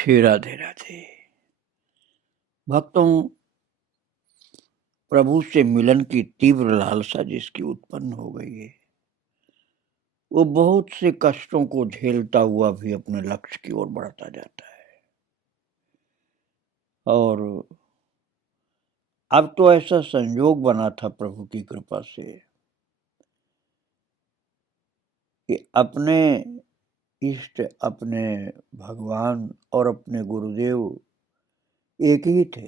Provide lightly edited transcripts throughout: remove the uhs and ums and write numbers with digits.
श्री राधे राधे। भक्तों, प्रभु से मिलन की तीव्र लालसा जिसकी उत्पन्न हो गई है, वो बहुत से कष्टों को झेलता हुआ भी अपने लक्ष्य की ओर बढ़ता जाता है। और अब तो ऐसा संयोग बना था प्रभु की कृपा से कि अपने इष्ट, अपने भगवान और अपने गुरुदेव एक ही थे,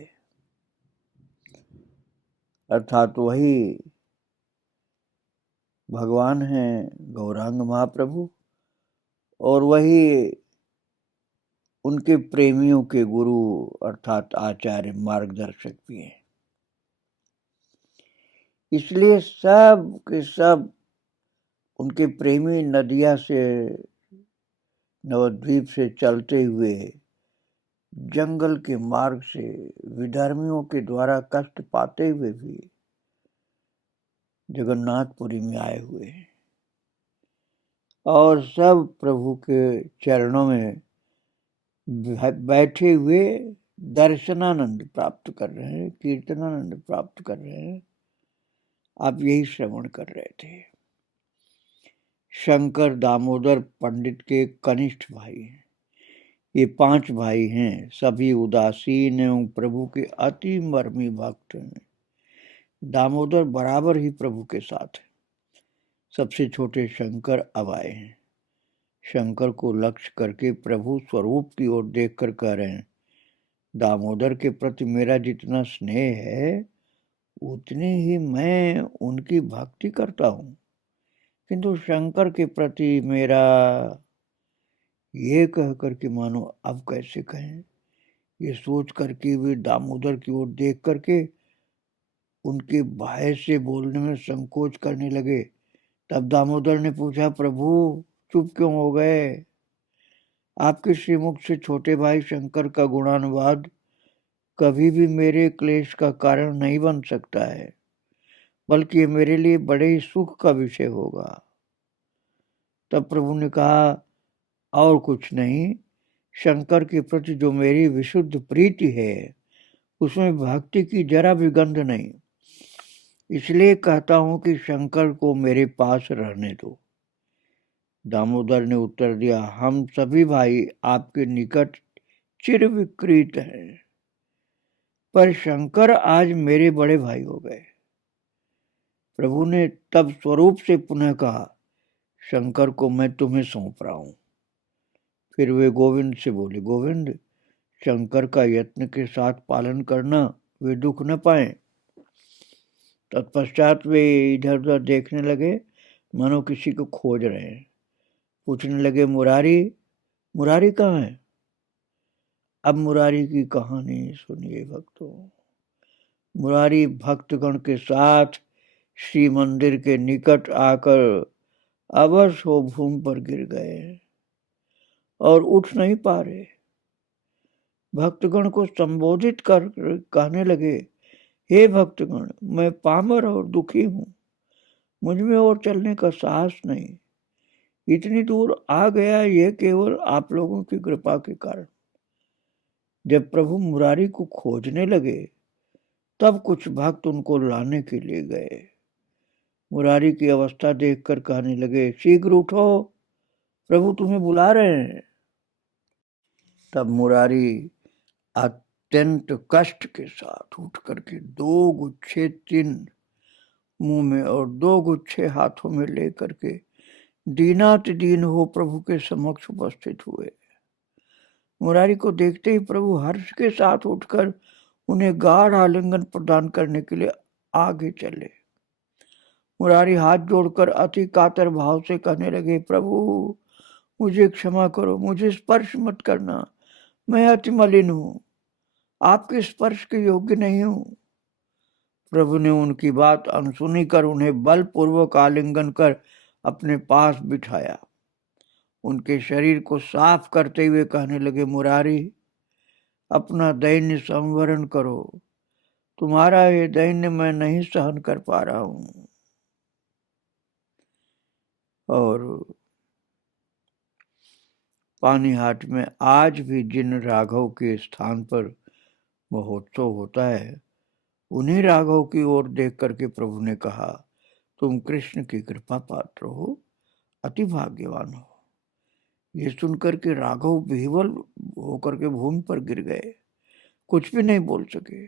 अर्थात वही भगवान हैं गौरांग महाप्रभु और वही उनके प्रेमियों के गुरु अर्थात आचार्य मार्गदर्शक भी हैं। इसलिए सब के सब उनके प्रेमी नदिया से, नवद्वीप से चलते हुए जंगल के मार्ग से विधर्मियों के द्वारा कष्ट पाते हुए भी जगन्नाथपुरी में आए हुए हैं और सब प्रभु के चरणों में बैठे हुए दर्शनानंद प्राप्त कर रहे हैं, कीर्तनानंद प्राप्त कर रहे हैं। आप यही श्रवण कर रहे थे। शंकर दामोदर पंडित के कनिष्ठ भाई हैं। ये 5 भाई हैं, सभी उदासीन एवं प्रभु के अति मर्मी भक्त हैं। दामोदर बराबर ही प्रभु के साथ है। सबसे छोटे शंकर अब आए हैं। शंकर को लक्ष्य करके प्रभु स्वरूप की ओर देखकर कह रहे हैं, दामोदर के प्रति मेरा जितना स्नेह है उतनी ही मैं उनकी भक्ति करता हूँ, किंतु शंकर के प्रति मेरा, ये कह करके मानो अब कैसे कहें, ये सोच करके भी दामोदर की ओर देख करके उनके भय से बोलने में संकोच करने लगे। तब दामोदर ने पूछा, प्रभु चुप क्यों हो गए? आपके श्रीमुख से छोटे भाई शंकर का गुणानुवाद कभी भी मेरे क्लेश का कारण नहीं बन सकता है, बल्कि ये मेरे लिए बड़े ही सुख का विषय होगा। तब प्रभु ने कहा, और कुछ नहीं, शंकर के प्रति जो मेरी विशुद्ध प्रीति है उसमें भक्ति की जरा भी गंध नहीं, इसलिए कहता हूं कि शंकर को मेरे पास रहने दो। दामोदर ने उत्तर दिया, हम सभी भाई आपके निकट चिर विकृत हैं, पर शंकर आज मेरे बड़े भाई हो गए। प्रभु ने तब स्वरूप से पुनः कहा, शंकर को मैं तुम्हें सौंप रहा हूं। फिर वे गोविंद से बोले, गोविंद, शंकर का यत्न के साथ पालन करना, वे दुख न पाए। तत्पश्चात वे इधर उधर देखने लगे, मानो किसी को खोज रहे हैं। पूछने लगे, मुरारी, मुरारी कहाँ है? अब मुरारी की कहानी सुनिए भक्तों। मुरारी भक्तगण के साथ श्री मंदिर के निकट आकर अवश हो भूमि पर गिर गए और उठ नहीं पा रहे। भक्तगण को संबोधित कर कहने लगे, हे भक्तगण, मैं पामर और दुखी हूं, मुझ में और चलने का साहस नहीं। इतनी दूर आ गया ये केवल आप लोगों की कृपा के कारण। जब प्रभु मुरारी को खोजने लगे तब कुछ भक्त उनको लाने के लिए गए। मुरारी की अवस्था देखकर कहने लगे, शीघ्र उठो, प्रभु तुम्हें बुला रहे हैं। तब मुरारी अत्यंत कष्ट के साथ उठ करके 2 गुच्छे तिन मुंह में और 2 गुच्छे हाथों में लेकर के दीनातिदीन हो प्रभु के समक्ष उपस्थित हुए। मुरारी को देखते ही प्रभु हर्ष के साथ उठकर उन्हें गाढ़ आलिंगन प्रदान करने के लिए आगे चले। मुरारी हाथ जोड़कर अति कातर भाव से कहने लगे, प्रभु मुझे क्षमा करो, मुझे स्पर्श मत करना, मैं अति मलिन हूं, आपके स्पर्श के योग्य नहीं हूं। प्रभु ने उनकी बात अनसुनी कर उन्हें बलपूर्वक आलिंगन कर अपने पास बिठाया। उनके शरीर को साफ करते हुए कहने लगे, मुरारी, अपना दैन्य संवरण करो, तुम्हारा ये दैन्य मैं नहीं सहन कर पा रहा हूं। और पानीहाट में आज भी जिन राघव के स्थान पर महोत्सव होता है, उन्हीं राघव की ओर देख करके प्रभु ने कहा, तुम कृष्ण की कृपा पात्र हो, अति भाग्यवान हो। ये सुनकर के राघव विह्वल होकर के भूमि पर गिर गए, कुछ भी नहीं बोल सके।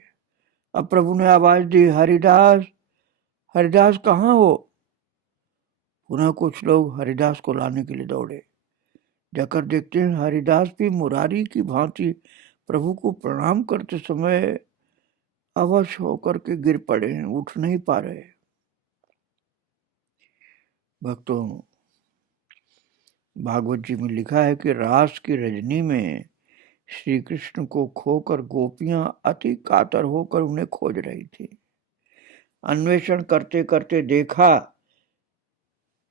अब प्रभु ने आवाज दी, हरिदास, हरिदास कहाँ हो? पुनः कुछ लोग हरिदास को लाने के लिए दौड़े। जाकर देखते हैं हरिदास भी मुरारी की भांति प्रभु को प्रणाम करते समय अवश होकर के गिर पड़े हैं, उठ नहीं पा रहे। भक्तों, भागवत जी में लिखा है कि रास की रजनी में श्री कृष्ण को खोकर गोपियां अति कातर होकर उन्हें खोज रही थी। अन्वेषण करते करते देखा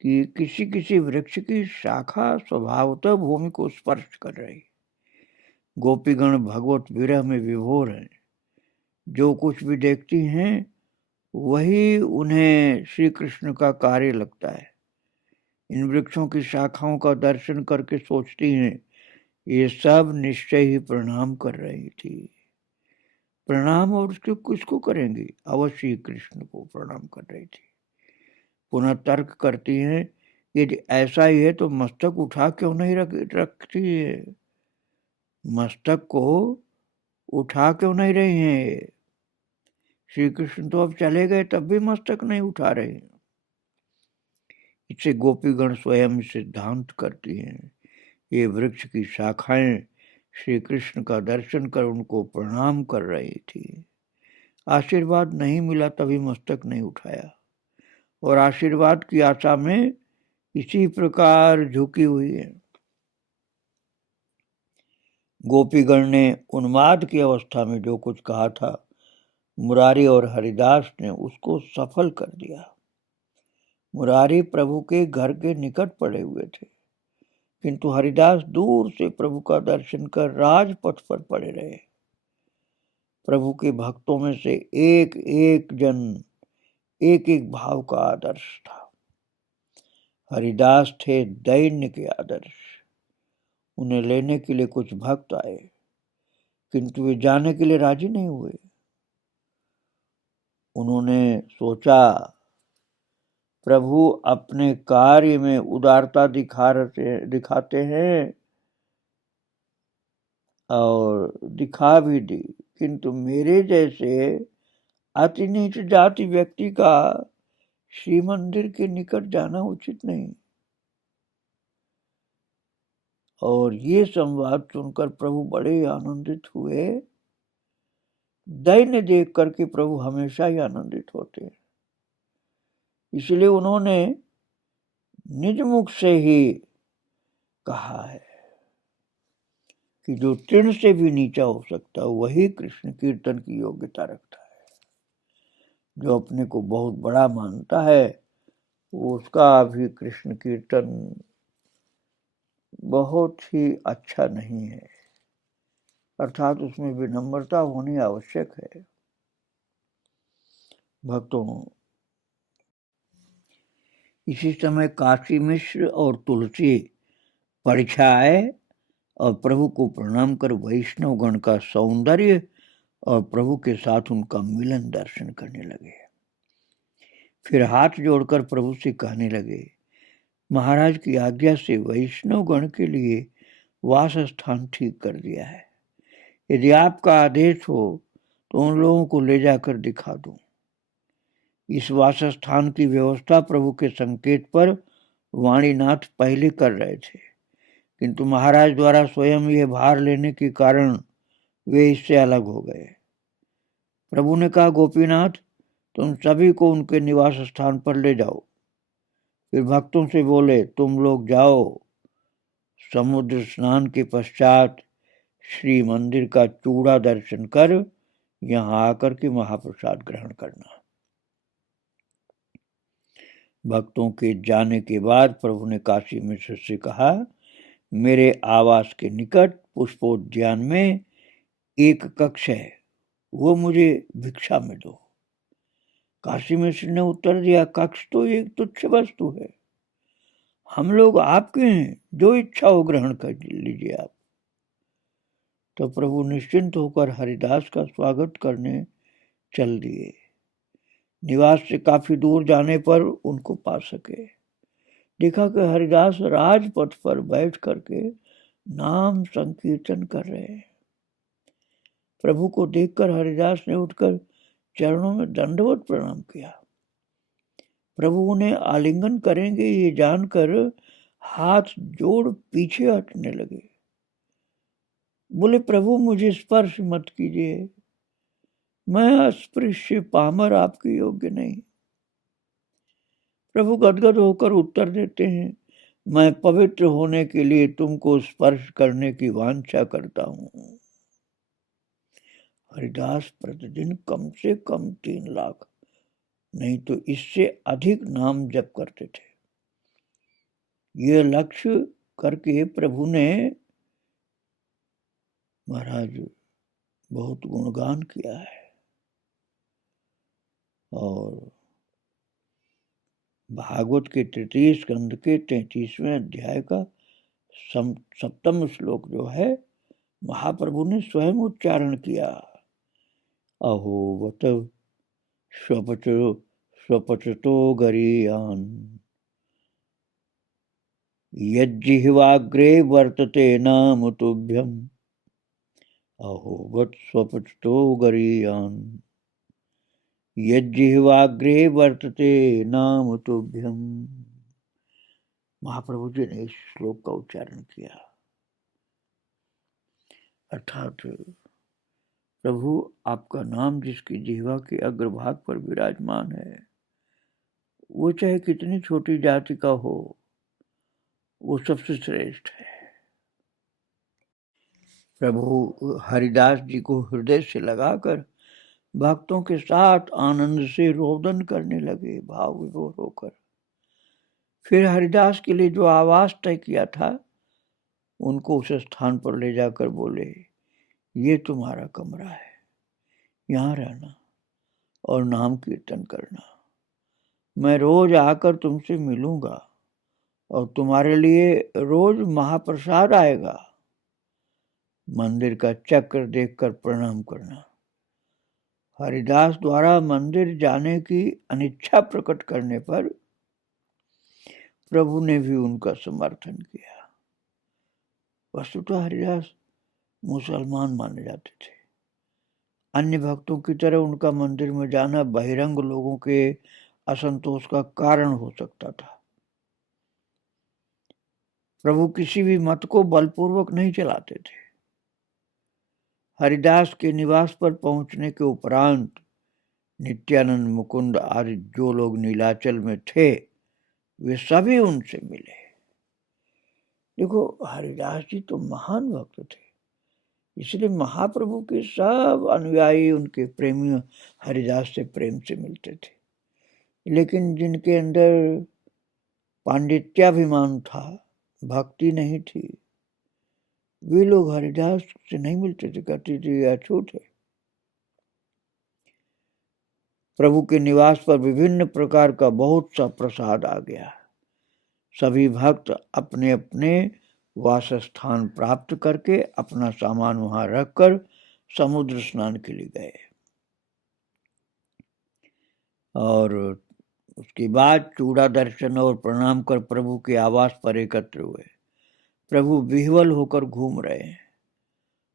कि किसी किसी वृक्ष की शाखा स्वभावतः भूमि को स्पर्श कर रही। गोपीगण भगवत विरह में विभोर हैं। जो कुछ भी देखती हैं वही उन्हें श्री कृष्ण का कार्य लगता है। इन वृक्षों की शाखाओं का दर्शन करके सोचती हैं, ये सब निश्चय ही प्रणाम कर रही थी। प्रणाम और उसके किसको करेंगी? अवश्य कृष्ण को प्रणाम कर रही थी। पुनः तर्क करती हैं, यदि ऐसा ही है तो मस्तक उठा क्यों नहीं रखती है? मस्तक को उठा क्यों नहीं रही हैं? श्री कृष्ण तो अब चले गए, तब भी मस्तक नहीं उठा रहे। इससे गोपीगण स्वयं सिद्धांत करती हैं, ये वृक्ष की शाखाएं श्री कृष्ण का दर्शन कर उनको प्रणाम कर रही थी। आशीर्वाद नहीं मिला तभी मस्तक नहीं उठाया, और आशीर्वाद की आशा में इसी प्रकार झुकी हुई है। गोपीगण ने उन्माद की अवस्था में जो कुछ कहा था, मुरारी और हरिदास ने उसको सफल कर दिया। मुरारी प्रभु के घर के निकट पड़े हुए थे, किंतु हरिदास दूर से प्रभु का दर्शन कर राजपथ पर पड़े रहे। प्रभु के भक्तों में से एक एक जन एक एक भाव का आदर्श था। हरिदास थे दैन्य के आदर्श। उन्हें लेने के लिए कुछ भक्त आए, किंतु वे जाने के लिए राजी नहीं हुए। उन्होंने सोचा, प्रभु अपने कार्य में उदारता दिखाते हैं और दिखा भी दी, किंतु मेरे जैसे अति नीच जाति व्यक्ति का श्री मंदिर के निकट जाना उचित नहीं। और ये संवाद सुनकर प्रभु बड़े आनंदित हुए। दैन्य देख करके प्रभु हमेशा ही आनंदित होते हैं। इसलिए उन्होंने निज मुख से ही कहा है कि जो तृण से भी नीचा हो सकता है वही कृष्ण कीर्तन की योग्यता रखता है। जो अपने को बहुत बड़ा मानता है उसका भी कृष्ण कीर्तन बहुत ही अच्छा नहीं है, अर्थात उसमें विनम्रता होनी आवश्यक है। भक्तों, इसी समय काशी मिश्र और तुलसी परीक्षा आए और प्रभु को प्रणाम कर वैष्णव गण का सौंदर्य और प्रभु के साथ उनका मिलन दर्शन करने लगे। फिर हाथ जोड़कर प्रभु से कहने लगे, महाराज की आज्ञा से वैष्णव गण के लिए वास स्थान ठीक कर दिया है। यदि आपका आदेश हो तो उन लोगों को ले जाकर दिखा दूं। इस वास स्थान की व्यवस्था प्रभु के संकेत पर वाणीनाथ पहले कर रहे थे, किंतु महाराज द्वारा स्वयं यह भार लेने के कारण वे इससे अलग हो गए। प्रभु ने कहा, गोपीनाथ, तुम सभी को उनके निवास स्थान पर ले जाओ। फिर भक्तों से बोले, तुम लोग जाओ, समुद्र स्नान के पश्चात श्री मंदिर का चूड़ा दर्शन कर यहाँ आकर के महाप्रसाद ग्रहण करना। भक्तों के जाने के बाद प्रभु ने काशी मिश्र से कहा, मेरे आवास के निकट पुष्पोद्यान में एक कक्ष है, वो मुझे भिक्षा में दो। काशी मिश्र ने उत्तर दिया, कक्ष तो एक तुच्छ वस्तु है, हम लोग आपके हैं, जो इच्छा हो ग्रहण कर लीजिए आप। तो प्रभु निश्चिंत होकर हरिदास का स्वागत करने चल दिए। निवास से काफी दूर जाने पर उनको पा सके। देखा कि हरिदास राजपथ पर बैठ करके नाम संकीर्तन कर रहे हैं। प्रभु को देखकर हरिदास ने उठकर चरणों में दंडवत प्रणाम किया। प्रभु उन्हें आलिंगन करेंगे ये जानकर हाथ जोड़ पीछे हटने लगे। बोले, प्रभु मुझे स्पर्श मत कीजिए, मैं अस्पृश्य पामर आपके योग्य नहीं। प्रभु गदगद होकर उत्तर देते हैं, मैं पवित्र होने के लिए तुमको स्पर्श करने की वांछा करता हूं। हरिदास प्रतिदिन कम से कम 3 लाख नहीं तो इससे अधिक नाम जप करते थे। ये लक्ष्य करके प्रभु ने महाराज बहुत गुणगान किया है। और भागवत के 33 स्कंद के 33वें अध्याय का 7वां श्लोक जो है, महाप्रभु ने स्वयं उच्चारण किया। अहो वत स्वपचतो गरीयान यज्जिह्वाग्रे वर्तते नाम तुभ्यम। अहो वत स्वपचतो गरीयान यज्जिह्वाग्रे वर्तते नाम तुभ्यम। महाप्रभु जी ने इस श्लोक का उच्चारण किया। अर्थात प्रभु आपका नाम जिसकी जिह्वा के अग्रभाग पर विराजमान है, वो चाहे कितनी छोटी जाति का हो, वो सबसे श्रेष्ठ है। प्रभु हरिदास जी को हृदय से लगाकर भक्तों के साथ आनंद से रोदन करने लगे, भाव विभोर होकर। फिर हरिदास के लिए जो आवास तय किया था, उनको उस स्थान पर ले जाकर बोले, ये तुम्हारा कमरा है, यहाँ रहना और नाम कीर्तन करना। मैं रोज आकर तुमसे मिलूंगा और तुम्हारे लिए रोज महाप्रसाद आएगा। मंदिर का चक्र देखकर प्रणाम करना। हरिदास द्वारा मंदिर जाने की अनिच्छा प्रकट करने पर प्रभु ने भी उनका समर्थन किया। वस्तुतः हरिदास मुसलमान माने जाते थे। अन्य भक्तों की तरह उनका मंदिर में जाना बहिरंग लोगों के असंतोष का कारण हो सकता था। प्रभु किसी भी मत को बलपूर्वक नहीं चलाते थे। हरिदास के निवास पर पहुंचने के उपरांत नित्यानंद, मुकुंद आदि जो लोग नीलाचल में थे, वे सभी उनसे मिले। देखो, हरिदास जी तो महान भक्त थे, इसलिए महाप्रभु के सब अनुयायी, उनके प्रेमी हरिदास से प्रेम से मिलते थे। लेकिन जिनके अंदर पांडित्याभिमान था, भक्ति नहीं थी, वे लोग हरिदास से नहीं मिलते थे, कहते थे यह अछूत है। प्रभु के निवास पर विभिन्न प्रकार का बहुत सा प्रसाद आ गया। सभी भक्त अपने अपने वास स्थान प्राप्त करके अपना सामान वहां रखकर समुद्र स्नान के लिए गए। और उसके बाद चूड़ा दर्शन और प्रणाम कर प्रभु के आवास पर एकत्र हुए। प्रभु विह्वल होकर घूम रहे हैं।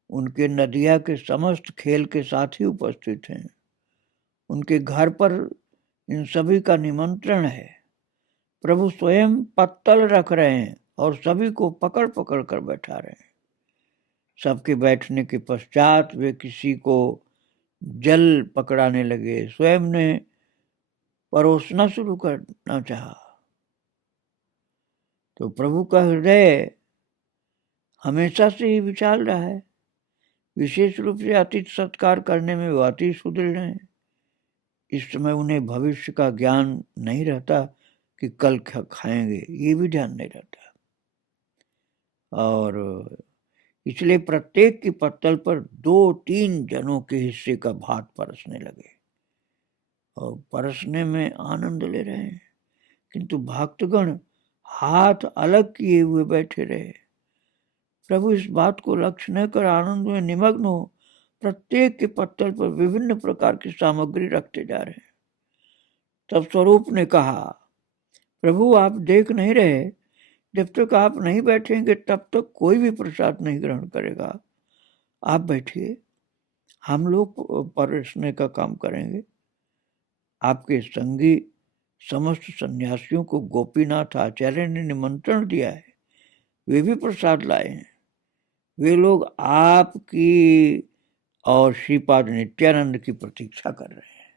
उनके नदिया के समस्त खेल के साथी उपस्थित हैं। उनके घर पर इन सभी का निमंत्रण है। प्रभु स्वयं पत्तल रख रहे हैं और सभी को पकड़ पकड़ कर बैठा रहे हैं। सबके बैठने के पश्चात वे किसी को जल पकड़ाने लगे। स्वयं ने परोसना शुरू करना चाहा। तो प्रभु का हृदय हमेशा से ही विशाल रहा है। विशेष रूप से अतिथि सत्कार करने में वो अति सुदृढ़ हैं। इस समय उन्हें भविष्य का ज्ञान नहीं रहता कि कल क्या खाएंगे, ये भी ध्यान नहीं रहता। और इसलिए प्रत्येक की पत्तल पर 2-3 जनों के हिस्से का भात परसने लगे और परसने में आनंद ले रहे हैं। किंतु भक्तगण हाथ अलग किए हुए बैठे रहे। प्रभु इस बात को लक्ष्य न कर आनंद में निमग्न हो प्रत्येक के पत्तल पर विभिन्न प्रकार की सामग्री रखते जा रहे हैं। तब स्वरूप ने कहा, प्रभु आप देख नहीं रहे, जब तक आप नहीं बैठेंगे तब तक कोई भी प्रसाद नहीं ग्रहण करेगा। आप बैठिए, हम लोग परोसने का काम करेंगे। आपके संगी समस्त सन्यासियों को गोपीनाथ आचार्य ने निमंत्रण दिया है, वे भी प्रसाद लाए हैं। वे लोग आपकी और श्रीपाद नित्यानंद की प्रतीक्षा कर रहे हैं।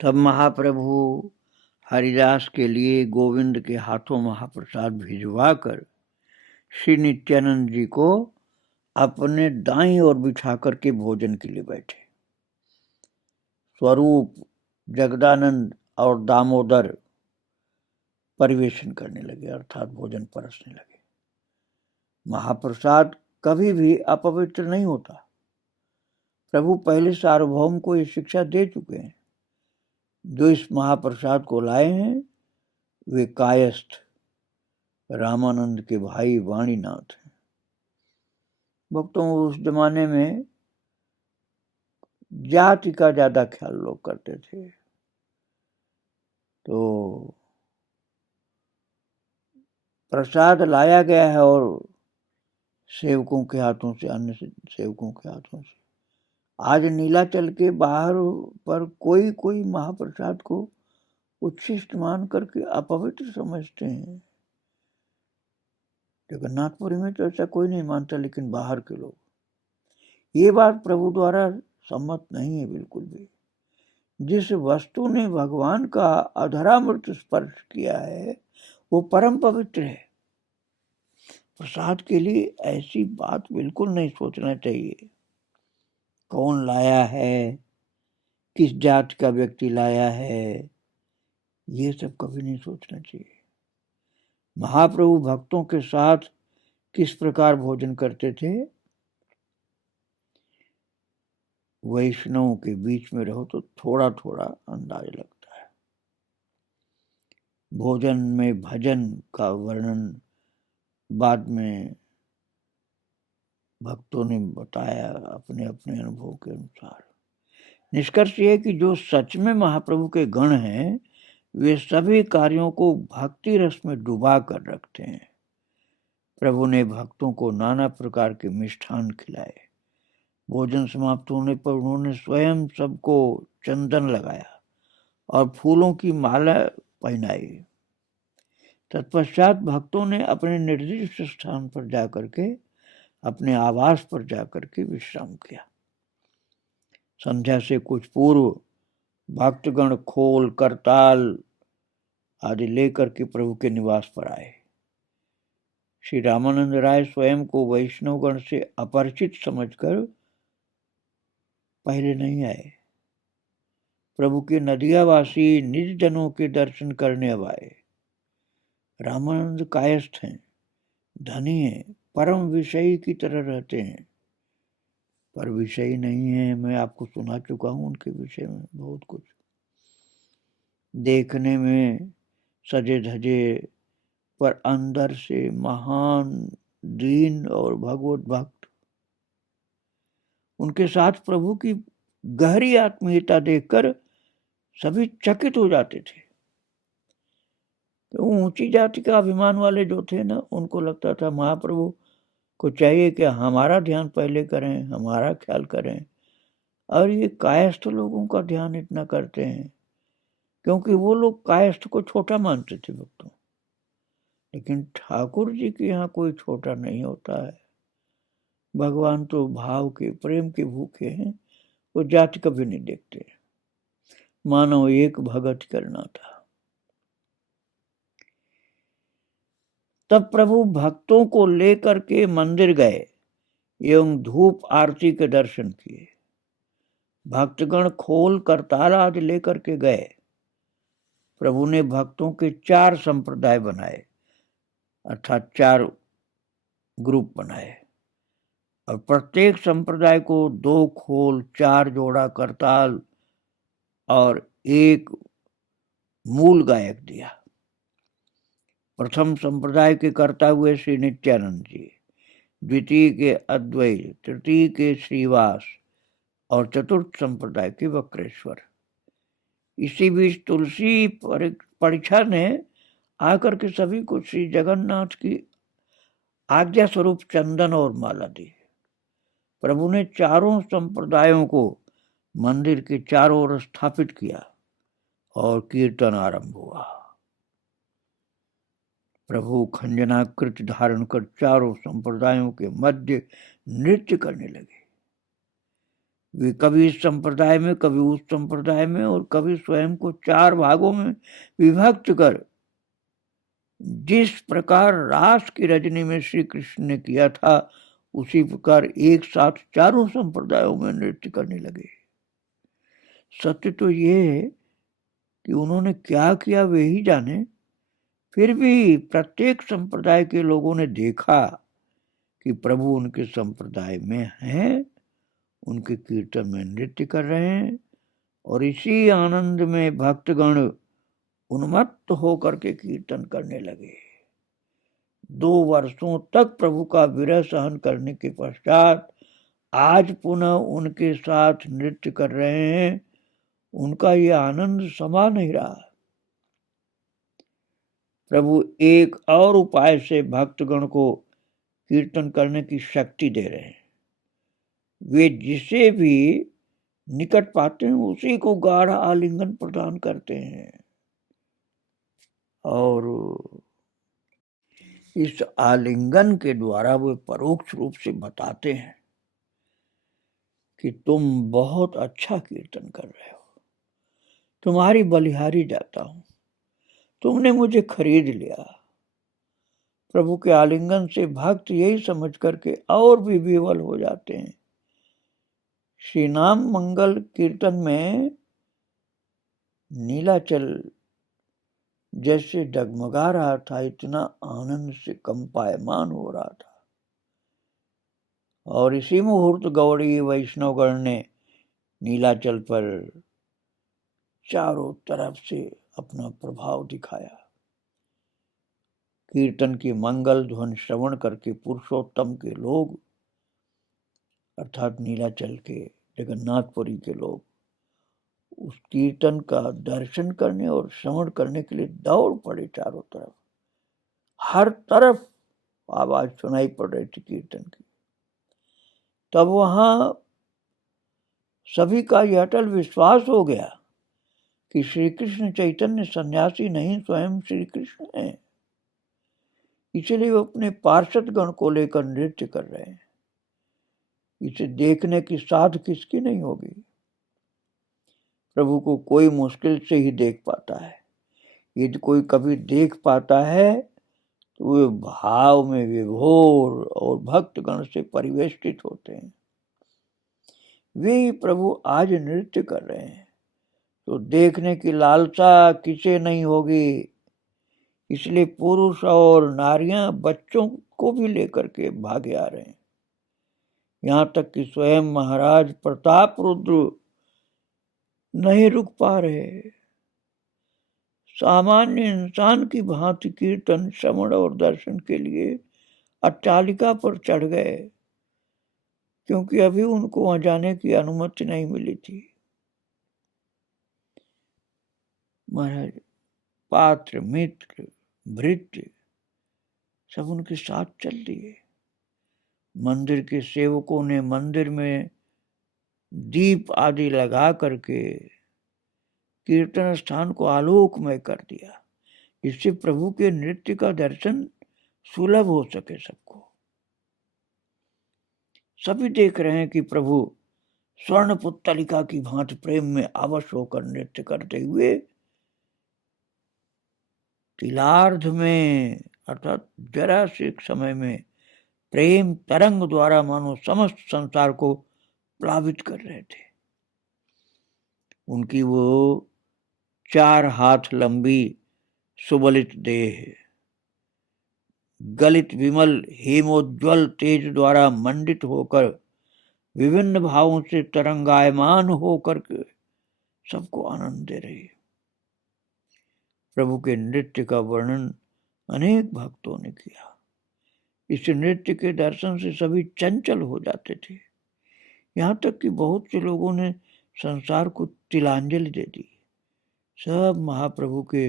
तब महाप्रभु हरिदास के लिए गोविंद के हाथों महाप्रसाद भिजवा कर श्री नित्यानंद जी को अपने दाईं ओर बिठा करके भोजन के लिए बैठे। स्वरूप, जगदानंद और दामोदर परिवेशन करने लगे, अर्थात भोजन परसने लगे। महाप्रसाद कभी भी अपवित्र नहीं होता। प्रभु पहले सार्वभौम को ये शिक्षा दे चुके हैं। जो इस महाप्रसाद को लाए हैं वे कायस्थ रामानंद के भाई वाणीनाथ हैं। भक्तों, उस जमाने में जाति का ज्यादा ख्याल लोग करते थे, तो प्रसाद लाया गया है और सेवकों के हाथों से, अन्य सेवकों के हाथों से। आज नीलाचल के बाहर पर कोई महाप्रसाद को उच्छिष्ट मान करके अपवित्र समझते हैं। जगन्नाथपुरी में तो ऐसा कोई नहीं मानता, लेकिन बाहर के लोग। ये बात प्रभु द्वारा सम्मत नहीं है बिल्कुल भी। जिस वस्तु ने भगवान का अधरामृत स्पर्श किया है वो परम पवित्र है। प्रसाद के लिए ऐसी बात बिल्कुल नहीं सोचना चाहिए। कौन लाया है, किस जात का व्यक्ति लाया है, ये सब कभी नहीं सोचना चाहिए। महाप्रभु भक्तों के साथ किस प्रकार भोजन करते थे? वैष्णवों के बीच में रहो तो थोड़ा थोड़ा अंदाज लगता है। भोजन में भजन का वर्णन बाद में भक्तों ने बताया अपने अपने अनुभव के अनुसार। निष्कर्ष ये कि जो सच में महाप्रभु के गण हैं वे सभी कार्यों को भक्ति रस में डुबा कर रखते हैं। प्रभु ने भक्तों को नाना प्रकार के मिष्ठान खिलाए। भोजन समाप्त होने पर उन्होंने स्वयं सबको चंदन लगाया और फूलों की माला पहनाई। तत्पश्चात भक्तों ने अपने निर्दिष्ट स्थान पर जाकर के, अपने आवास पर जाकर के विश्राम किया। संध्या से कुछ पूर्व भक्तगण खोल, करताल आदि लेकर के प्रभु के निवास पर आए। श्री रामानंद राय स्वयं को वैष्णवगण से अपरिचित समझकर पहले नहीं आए। प्रभु के नदियावासी निज जनों के दर्शन करने अब आए। रामानंद कायस्थ हैं, धनी हैं, परम विषयी की तरह रहते हैं, पर विषयी नहीं है। मैं आपको सुना चुका हूं उनके विषय में बहुत कुछ। देखने में सजे धजे पर अंदर से महान, दीन और भगवत भक्त। उनके साथ प्रभु की गहरी आत्मीयता देखकर सभी चकित हो जाते थे। तो ऊंची जाति का अभिमान वाले जो थे ना, उनको लगता था महाप्रभु को चाहिए कि हमारा ध्यान पहले करें, हमारा ख्याल करें। और ये कायस्थ लोगों का ध्यान इतना करते हैं क्योंकि वो लोग कायस्थ को छोटा मानते थे भक्तों। लेकिन ठाकुर जी के यहाँ कोई छोटा नहीं होता है। भगवान तो भाव के, प्रेम के भूखे हैं, वो जाति कभी नहीं देखते। मानो एक भगत करना था। तब प्रभु भक्तों को लेकर के मंदिर गए एवं धूप आरती के दर्शन किए। भक्तगण खोल, करताल आदि लेकर के गए। प्रभु ने भक्तों के 4 संप्रदाय बनाए, अर्थात 4 ग्रुप बनाए, और प्रत्येक संप्रदाय को 2 खोल, 4 जोड़ा करताल और 1 मूल गायक दिया। प्रथम संप्रदाय के कर्ता हुए श्री नित्यानंद जी, द्वितीय के अद्वैत, तृतीय के श्रीवास और चतुर्थ संप्रदाय के वक्रेश्वर। इसी बीच तुलसी परीक्षा ने आकर के सभी को श्री जगन्नाथ की आज्ञा स्वरूप चंदन और माला दी। प्रभु ने चारों संप्रदायों को मंदिर के चारों ओर स्थापित किया और कीर्तन आरंभ हुआ। प्रभु खंजनाकृत धारण कर चारों संप्रदायों के मध्य नृत्य करने लगे। वे कभी इस संप्रदाय में, कभी उस संप्रदाय में और कभी स्वयं को चार भागों में विभक्त कर जिस प्रकार रास की रजनी में श्री कृष्ण ने किया था उसी प्रकार एक साथ चारों संप्रदायों में नृत्य करने लगे। सत्य तो ये है कि उन्होंने क्या किया वे ही जाने, फिर भी प्रत्येक संप्रदाय के लोगों ने देखा कि प्रभु उनके संप्रदाय में हैं, उनके कीर्तन में नृत्य कर रहे हैं और इसी आनंद में भक्तगण उन्मत्त होकर के कीर्तन करने लगे। 2 वर्षों तक प्रभु का विरह सहन करने के पश्चात आज पुनः उनके साथ नृत्य कर रहे हैं। उनका यह आनंद समा नहीं रहा। प्रभु एक और उपाय से भक्तगण को कीर्तन करने की शक्ति दे रहे हैं। वे जिसे भी निकट पाते हैं उसी को गाढ़ आलिंगन प्रदान करते हैं और इस आलिंगन के द्वारा वे परोक्ष रूप से बताते हैं कि तुम बहुत अच्छा कीर्तन कर रहे हो, तुम्हारी बलिहारी जाता हूं, तुमने मुझे खरीद लिया। प्रभु के आलिंगन से भक्त यही समझ करके और भी विवल हो जाते हैं। श्री नाम मंगल कीर्तन में नीलाचल जैसे डगमगा रहा था, इतना आनंद से कंपायमान हो रहा था और इसी मुहूर्त गौड़ी वैष्णवगण ने नीलाचल पर चारों तरफ से अपना प्रभाव दिखाया। कीर्तन की मंगल ध्वनि श्रवण करके पुरुषोत्तम के लोग अर्थात नीलाचल के जगन्नाथपुरी के लोग उस कीर्तन का दर्शन करने और श्रवण करने के लिए दौड़ पड़े। चारों तरफ हर तरफ आवाज सुनाई पड़ रही थी कीर्तन की। तब वहां सभी का यह अटल विश्वास हो गया कि श्री कृष्ण चैतन्य सन्यासी नहीं, स्वयं श्री कृष्ण हैं। इसलिए वो अपने पार्षद गण को लेकर नृत्य कर रहे हैं। इसे देखने की साध किसकी नहीं होगी। प्रभु को कोई मुश्किल से ही देख पाता है। यदि कोई कभी देख पाता है तो वे भाव में विभोर और भक्तगण से परिवेष्टित होते हैं। वे ही प्रभु आज नृत्य कर रहे हैं तो देखने की लालसा किसे नहीं होगी। इसलिए पुरुष और नारियां बच्चों को भी लेकर के भागे आ रहे हैं। यहाँ तक कि स्वयं महाराज प्रताप रुद्र नहीं रुक पा रहे। सामान्य इंसान की भांति कीर्तन श्रवण और दर्शन के लिए अट्टालिका पर चढ़ गए, क्योंकि अभी उनको वहां जाने की अनुमति नहीं मिली थी। महाराज पात्र मित्र भृत्य सब उनके साथ चल दिए। मंदिर के सेवकों ने मंदिर में दीप आदि लगा करके कीर्तन स्थान को आलोकमय कर दिया, जिससे प्रभु के नृत्य का दर्शन सुलभ हो सके सबको। सभी देख रहे हैं कि प्रभु स्वर्ण पुत्तलिका की भांति प्रेम में अवश्य होकर नृत्य करते हुए तिलार्ध में अर्थात जरा से समय में प्रेम तरंग द्वारा मानो समस्त संसार को प्लावित कर रहे थे। उनकी वो 4 हाथ लंबी सुबलित देह गलित विमल हेमोज्वल तेज द्वारा मंडित होकर विभिन्न भावों से तरंगायमान होकर के सबको आनंद दे रही। प्रभु के नृत्य का वर्णन अनेक भक्तों ने किया। इस नृत्य के दर्शन से सभी चंचल हो जाते थे, यहाँ तक कि बहुत से लोगों ने संसार को तिलांजलि दे दी। सब महाप्रभु के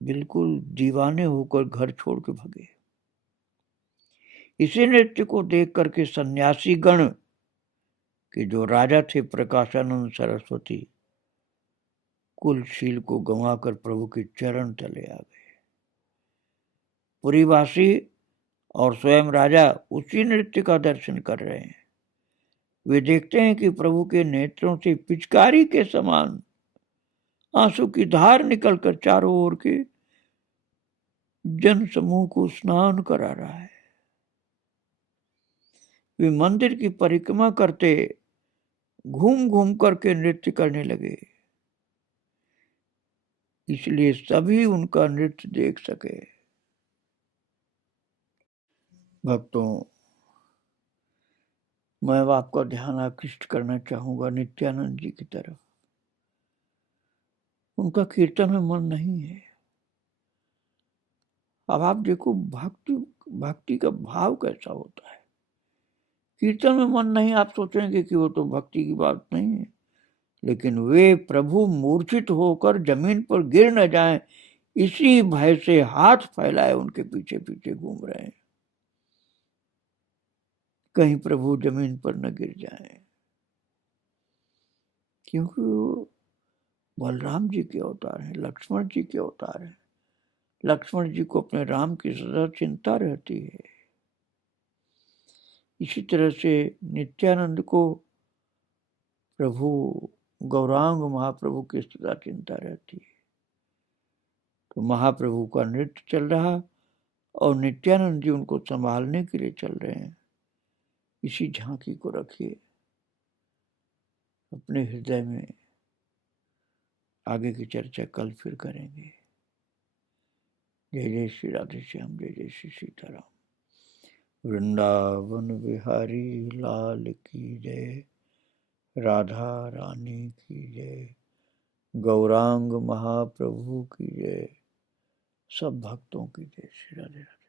बिल्कुल दीवाने होकर घर छोड़ के भगे। इसी नृत्य को देख करके सन्यासी गण के जो राजा थे प्रकाशानंद सरस्वती, कुलशील को गंवाकर प्रभु के चरण तले आ गए। पुरीवासी और स्वयं राजा उसी नृत्य का दर्शन कर रहे हैं। वे देखते हैं कि प्रभु के नेत्रों से पिचकारी के समान आंसू की धार निकलकर चारों ओर के जन समूह को स्नान करा रहा है। वे मंदिर की परिक्रमा करते घूम घूम करके नृत्य करने लगे, इसलिए सभी उनका नृत्य देख सके। भक्तों, मैं आपका ध्यान आकृष्ट करना चाहूंगा नित्यानंद जी की तरफ। उनका कीर्तन में मन नहीं है। अब आप देखो भक्ति का भाव कैसा होता है। कीर्तन में मन नहीं, आप सोचेंगे कि वो तो भक्ति की बात नहीं है, लेकिन वे प्रभु मूर्छित होकर जमीन पर गिर न जाएं, इसी भय से हाथ फैलाए उनके पीछे पीछे घूम रहे हैं, कहीं प्रभु जमीन पर न गिर जाएं। क्योंकि वो बलराम जी के अवतार हैं, लक्ष्मण जी के अवतार हैं। लक्ष्मण जी को अपने राम की सदा चिंता रहती है। इसी तरह से नित्यानंद को प्रभु गौरांग महाप्रभु की सदा चिंता रहती है। तो महाप्रभु का नृत्य चल रहा और नित्यानंद जी उनको संभालने के लिए चल रहे हैं। इसी झांकी को रखिए अपने हृदय में। आगे की चर्चा कल फिर करेंगे। जय जय श्री राधे श्याम, जय जय श्री सीताराम। वृंदावन बिहारी लाल की जय, राधा रानी की जय, गौरांग महाप्रभु की जय, सब भक्तों की जय। श्री राधे राधे।